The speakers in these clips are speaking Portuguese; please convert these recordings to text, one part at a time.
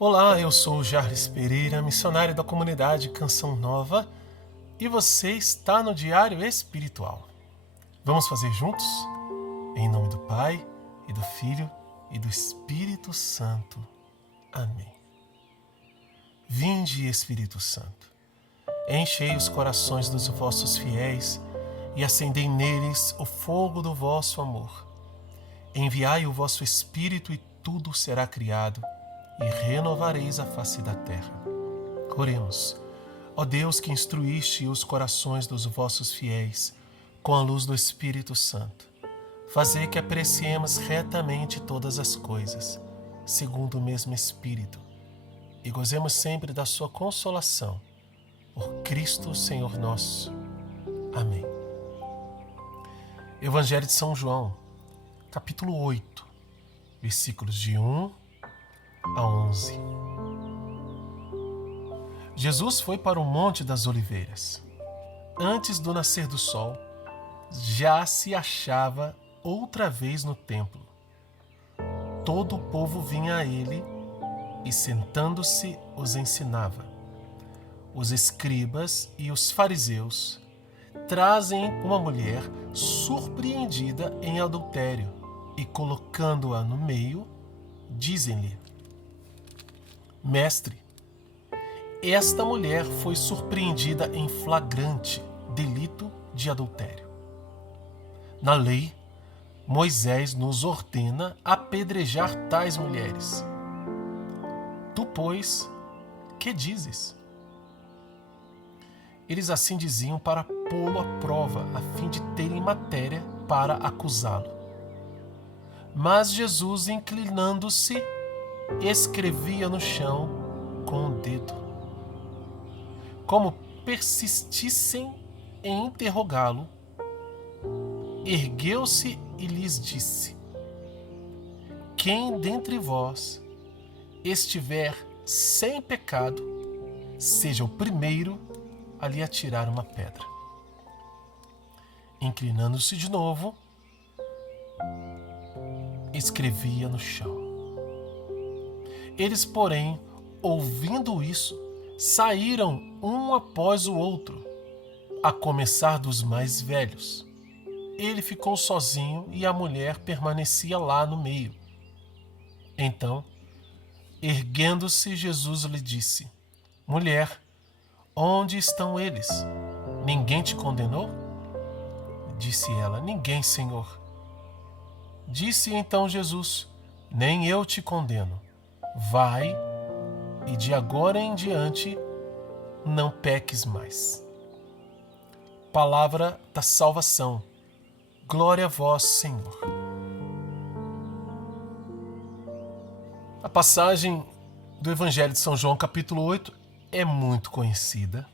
Olá, eu sou o Jarles Pereira, missionário da comunidade Canção Nova, e você está no Diário Espiritual. Vamos fazer juntos? Em nome do Pai, e do Filho, e do Espírito Santo. Amém. Vinde, Espírito Santo, enchei os corações dos vossos fiéis e acendei neles o fogo do vosso amor. Enviai o vosso Espírito e tudo será criado, e renovareis a face da terra. Oremos. Ó Deus, que instruíste os corações dos vossos fiéis com a luz do Espírito Santo, fazei que apreciemos retamente todas as coisas, segundo o mesmo Espírito, e gozemos sempre da sua consolação. Por Cristo, Senhor nosso. Amém. Evangelho de São João, capítulo 8, versículos de 1 a 11. Jesus foi para o Monte das Oliveiras. Antes do nascer do sol, já se achava outra vez no templo. Todo o povo vinha a ele e, sentando-se, os ensinava. Os escribas e os fariseus trazem uma mulher surpreendida em adultério e, colocando-a no meio, dizem-lhe: Mestre, esta mulher foi surpreendida em flagrante delito de adultério. Na lei, Moisés nos ordena apedrejar tais mulheres. Tu, pois, que dizes? Eles assim diziam para pô-lo à prova, a fim de terem matéria para acusá-lo. Mas Jesus, inclinando-se, escrevia no chão com o dedo. Como persistissem em interrogá-lo, ergueu-se e lhes disse: Quem dentre vós estiver sem pecado, seja o primeiro a lhe atirar uma pedra. Inclinando-se de novo, escrevia no chão. Eles, porém, ouvindo isso, saíram um após o outro, a começar dos mais velhos. Ele ficou sozinho e a mulher permanecia lá no meio. Então, erguendo-se, Jesus lhe disse: Mulher, onde estão eles? Ninguém te condenou? Disse ela: Ninguém, Senhor. Disse então Jesus: Nem eu te condeno. Vai, e de agora em diante não peques mais. Palavra da salvação. Glória a vós, Senhor. A passagem do Evangelho de São João, capítulo 8, é muito conhecida.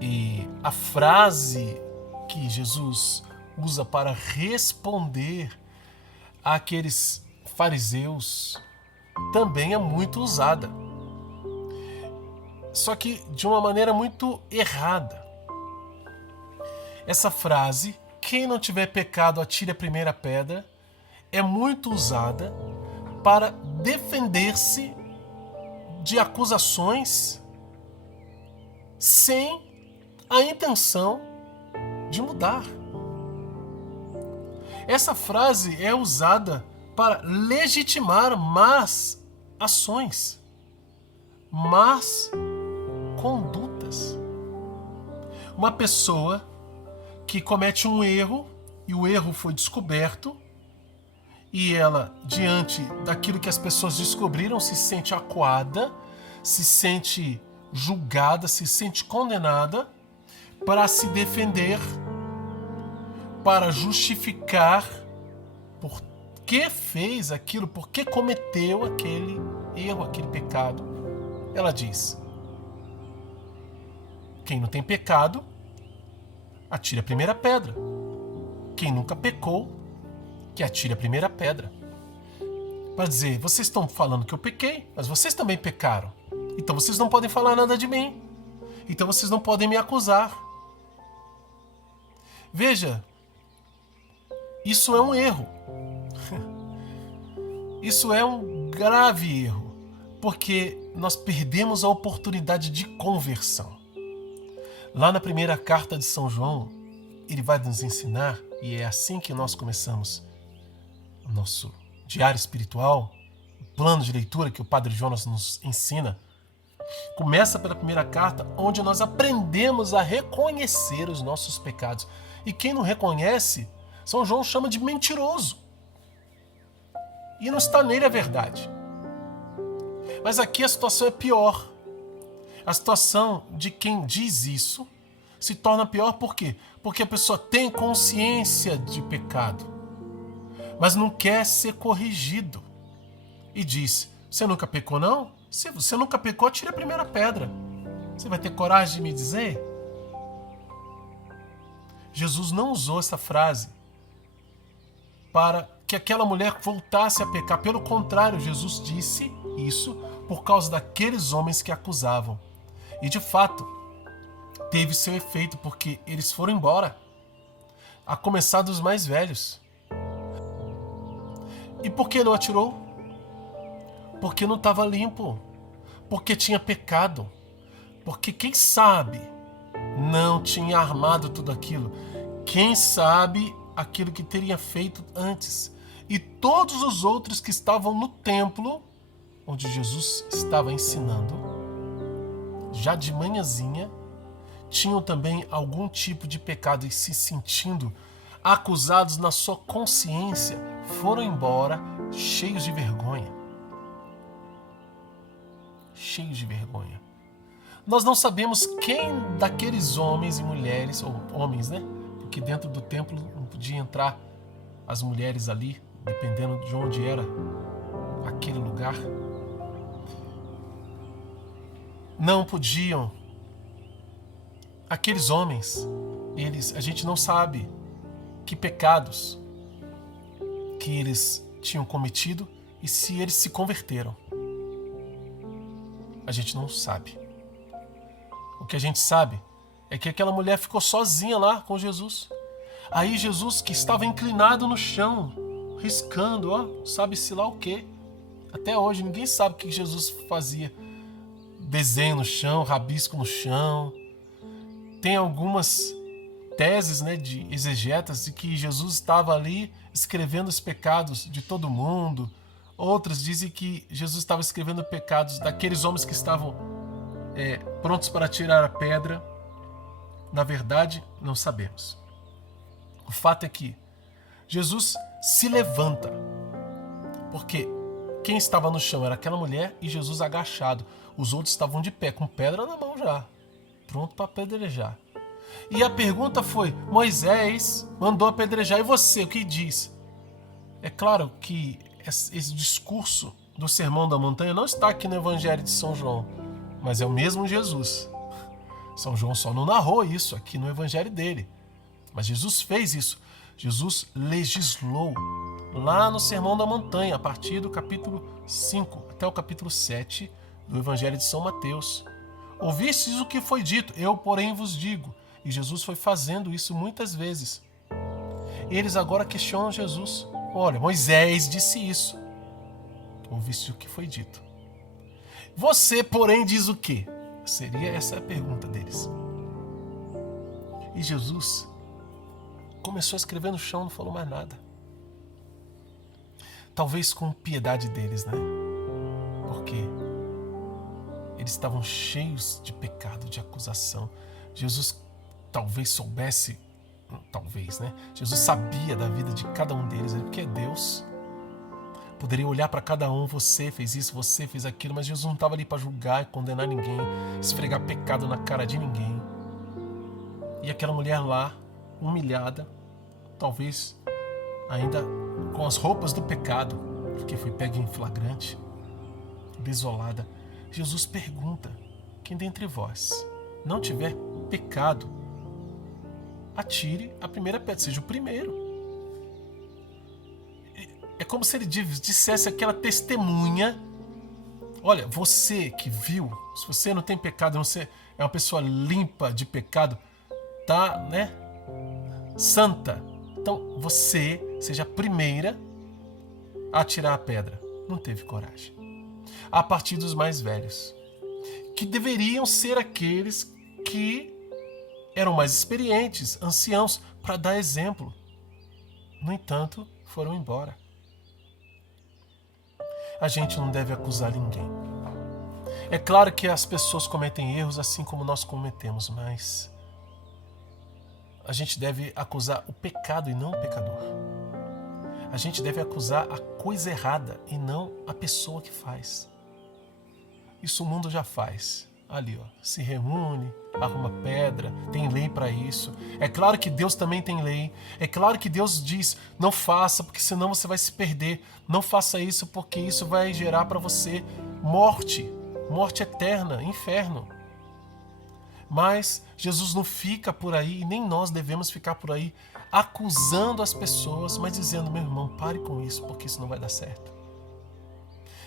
E a frase que Jesus usa para responder àqueles fariseus também é muito usada. Só que de uma maneira muito errada. Essa frase, quem não tiver pecado atire a primeira pedra, é muito usada para defender-se de acusações sem a intenção de mudar. Essa frase é usada para legitimar más ações, más condutas. Uma pessoa que comete um erro e o erro foi descoberto e ela, diante daquilo que as pessoas descobriram, se sente acuada, se sente julgada, se sente condenada para se defender, para justificar por que fez aquilo, por que cometeu aquele erro, aquele pecado. Ela diz: quem não tem pecado, atire a primeira pedra. Quem nunca pecou, que atire a primeira pedra. Para dizer, vocês estão falando que eu pequei, mas vocês também pecaram. Então vocês não podem falar nada de mim. Então vocês não podem me acusar. Veja, isso é um erro. Isso é um grave erro. porque nós perdemos a oportunidade de conversão. Lá na primeira carta de São João, ele vai nos ensinar, e é assim que nós começamos o nosso diário espiritual, o plano de leitura que o Padre Jonas nos ensina. Começa pela primeira carta, onde nós aprendemos a reconhecer os nossos pecados. E quem não reconhece, São João chama de mentiroso. E não está nele a verdade. Mas aqui a situação é pior. A situação de quem diz isso se torna pior por quê? Porque a pessoa tem consciência de pecado, mas não quer ser corrigido. E diz, você nunca pecou não? Se você nunca pecou, tire a primeira pedra. Você vai ter coragem de me dizer? Jesus não usou essa frase para que aquela mulher voltasse a pecar. Pelo contrário, Jesus disse isso por causa daqueles homens que acusavam. E de fato, teve seu efeito, porque eles foram embora, a começar dos mais velhos. E por que não atirou? Porque não estava limpo, porque tinha pecado, porque quem sabe não tinha armado tudo aquilo, quem sabe aquilo que teria feito antes. E todos os outros que estavam no templo, onde Jesus estava ensinando, já de manhãzinha, tinham também algum tipo de pecado e se sentindo acusados na sua consciência, foram embora cheios de vergonha. Cheios de vergonha. Nós não sabemos quem daqueles homens e mulheres, ou homens, né? Porque dentro do templo não podia entrar as mulheres ali, dependendo de onde era aquele lugar. Não podiam. Aqueles homens, a gente não sabe que pecados que eles tinham cometido e se eles se converteram. A gente não sabe. O que a gente sabe é que aquela mulher ficou sozinha lá com Jesus. Aí Jesus, que estava inclinado no chão, riscando, sabe-se lá o quê. Até hoje ninguém sabe o que Jesus fazia. Desenho no chão, rabisco no chão. Tem algumas teses, né, de exegetas de que Jesus estava ali escrevendo os pecados de todo mundo. Outras dizem que Jesus estava escrevendo pecados daqueles homens que estavam prontos para tirar a pedra. Na verdade, não sabemos. O fato é que Jesus se levanta, porque quem estava no chão era aquela mulher e Jesus agachado. Os outros estavam de pé, com pedra na mão já, pronto para apedrejar. E a pergunta foi, Moisés mandou apedrejar, e você, o que diz? É claro que esse discurso do Sermão da Montanha não está aqui no Evangelho de São João, mas é o mesmo Jesus. São João só não narrou isso aqui no Evangelho dele, mas Jesus fez isso. Jesus legislou lá no Sermão da Montanha, a partir do capítulo 5 até o capítulo 7 do Evangelho de São Mateus. Ouvistes o que foi dito, eu, porém, vos digo. E Jesus foi fazendo isso muitas vezes. Eles agora questionam Jesus. Olha, Moisés disse isso. Ouviste o que foi dito. Você, porém, diz o quê? Seria essa a pergunta deles. E Jesus começou a escrever no chão, não falou mais nada. Talvez com piedade deles, né? Porque eles estavam cheios de pecado, de acusação. Jesus talvez soubesse, né? Jesus sabia da vida de cada um deles, porque é Deus. Poderia olhar para cada um, você fez isso, você fez aquilo, mas Jesus não estava ali para julgar e condenar ninguém, esfregar pecado na cara de ninguém. E aquela mulher lá, humilhada, talvez ainda com as roupas do pecado, porque foi pega em flagrante, desolada. Jesus pergunta, quem dentre vós não tiver pecado, atire a primeira pedra, seja o primeiro. É como se ele dissesse àquela testemunha, olha, você que viu, se você não tem pecado, você é uma pessoa limpa de pecado, tá, né, santa, então você seja a primeira a atirar a pedra. Não teve coragem. a partir dos mais velhos, que deveriam ser aqueles que eram mais experientes, anciãos, para dar exemplo. No entanto, foram embora. A gente não deve acusar ninguém. É claro que as pessoas cometem erros assim como nós cometemos, mas a gente deve acusar o pecado e não o pecador. A gente deve acusar a coisa errada e não a pessoa que faz. Isso o mundo já faz. Ali, ó, se reúne, arruma pedra, tem lei para isso. É claro que Deus também tem lei. É claro que Deus diz, não faça, porque senão você vai se perder. Não faça isso, porque isso vai gerar para você morte, morte eterna, inferno. Mas Jesus não fica por aí, e nem nós devemos ficar por aí acusando as pessoas, mas dizendo, meu irmão, pare com isso, porque isso não vai dar certo.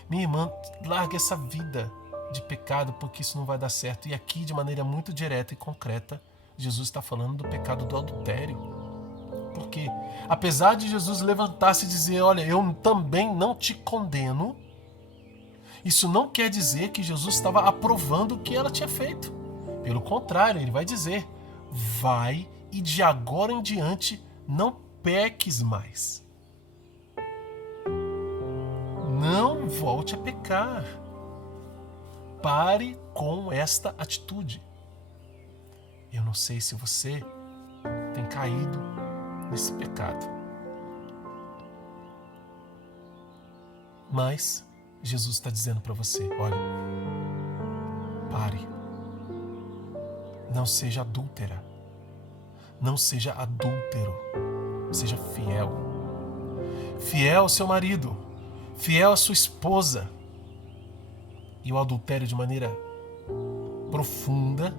Minha irmã, largue essa vida de pecado, porque isso não vai dar certo. E aqui, de maneira muito direta e concreta, Jesus está falando do pecado do adultério. Porque, apesar de Jesus levantar-se e dizer, olha, eu também não te condeno, isso não quer dizer que Jesus estava aprovando o que ela tinha feito. Pelo contrário, ele vai dizer, vai e de agora em diante não peques mais. Não volte a pecar. Pare com esta atitude. Eu não sei se você tem caído nesse pecado. Mas Jesus está dizendo para você, olha, pare. Não seja adúltera. Não seja adúltero. Seja fiel. Fiel ao seu marido. Fiel à sua esposa. E o adultério, de maneira profunda,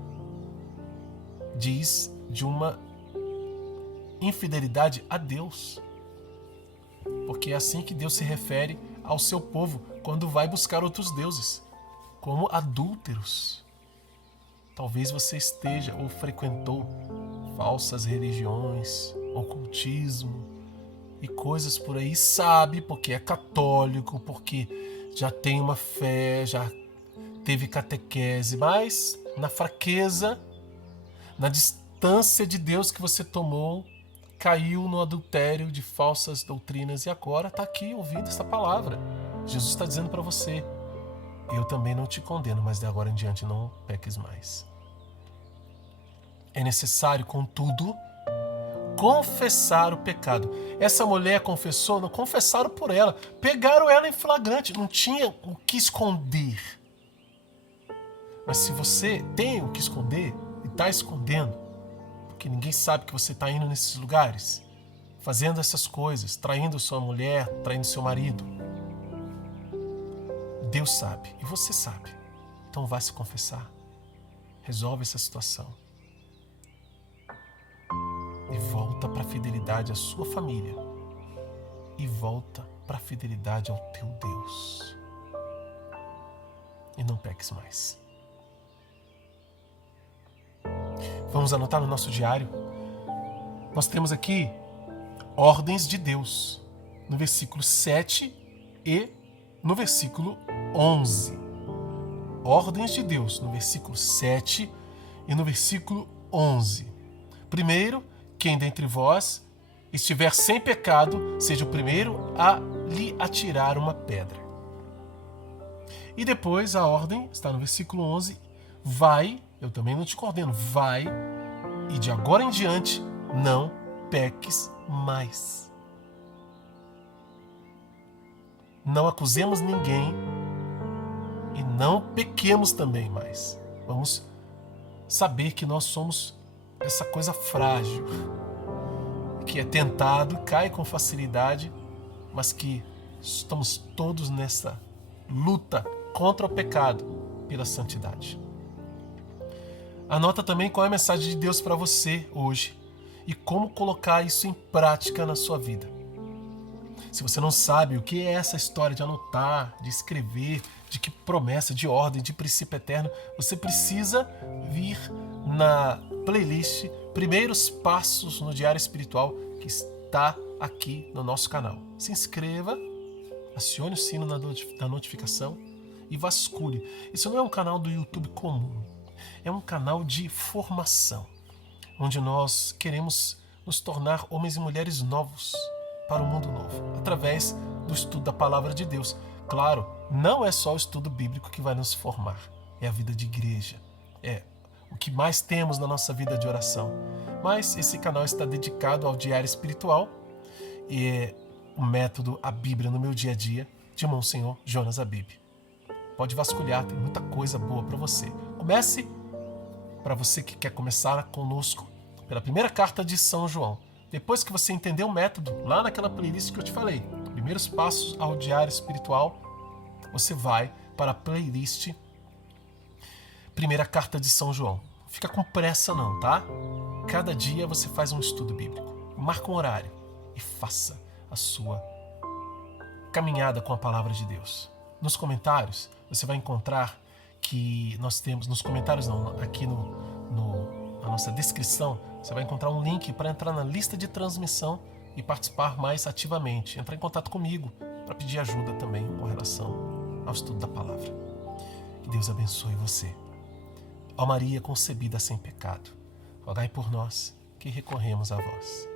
diz de uma infidelidade a Deus. Porque é assim que Deus se refere ao seu povo quando vai buscar outros deuses, como adúlteros. Talvez você esteja ou frequentou falsas religiões, ocultismo e coisas por aí, sabe, porque é católico, porque já tem uma fé, já teve catequese, mas na fraqueza, na distância de Deus que você tomou, caiu no adultério de falsas doutrinas e agora está aqui ouvindo essa palavra. Jesus está dizendo para você, eu também não te condeno, mas de agora em diante não peques mais. É necessário, contudo, confessar o pecado. Essa mulher confessou, não confessaram por ela, pegaram ela em flagrante, não tinha o que esconder. Mas se você tem o que esconder e está escondendo, porque ninguém sabe que você está indo nesses lugares, fazendo essas coisas, traindo sua mulher, traindo seu marido, Deus sabe e você sabe. Então vá se confessar, resolve essa situação. E volta para a fidelidade à sua família. E volta para a fidelidade ao teu Deus. E não peques mais. Vamos anotar no nosso diário. Nós temos aqui ordens de Deus. No versículo 7 e no versículo 11. Ordens de Deus no versículo 7 e no versículo 11. Primeiro, quem dentre vós estiver sem pecado, seja o primeiro a lhe atirar uma pedra. E depois a ordem está no versículo 11. Vai, eu também não te condeno, vai e de agora em diante não peques mais. Não acusemos ninguém e não pequemos também mais. Vamos saber que nós somos essa coisa frágil, que é tentado, cai com facilidade, mas que estamos todos nessa luta contra o pecado pela santidade. Anota também qual é a mensagem de Deus para você hoje e como colocar isso em prática na sua vida. Se você não sabe o que é essa história de anotar, de escrever, de que promessa, de ordem, de princípio eterno, você precisa vir na playlist Primeiros Passos no Diário Espiritual, que está aqui no nosso canal. Se inscreva, acione o sino da notificação e vasculhe. Isso não é um canal do YouTube comum, é um canal de formação, onde nós queremos nos tornar homens e mulheres novos para o mundo novo, através do estudo da Palavra de Deus. Claro, não é só o estudo bíblico que vai nos formar, é a vida de igreja, é o que mais temos na nossa vida de oração. Mas esse canal está dedicado ao diário espiritual e é o método A Bíblia no Meu Dia a Dia, de Monsenhor Jonas Abib. Pode vasculhar, tem muita coisa boa para você. Comece, para você que quer começar conosco, pela primeira carta de São João. Depois que você entender o método, lá naquela playlist que eu te falei, primeiros passos ao diário espiritual, você vai para a playlist Primeira Carta de São João. Fica com pressa não, tá? Cada dia você faz um estudo bíblico. Marca um horário e faça a sua caminhada com a Palavra de Deus. Nos comentários, você vai encontrar que nós temos, nos comentários não, aqui na nossa descrição, você vai encontrar um link para entrar na lista de transmissão e participar mais ativamente. Entrar em contato comigo para pedir ajuda também com relação ao estudo da Palavra. Que Deus abençoe você. Ó Maria concebida sem pecado, rogai por nós que recorremos a vós.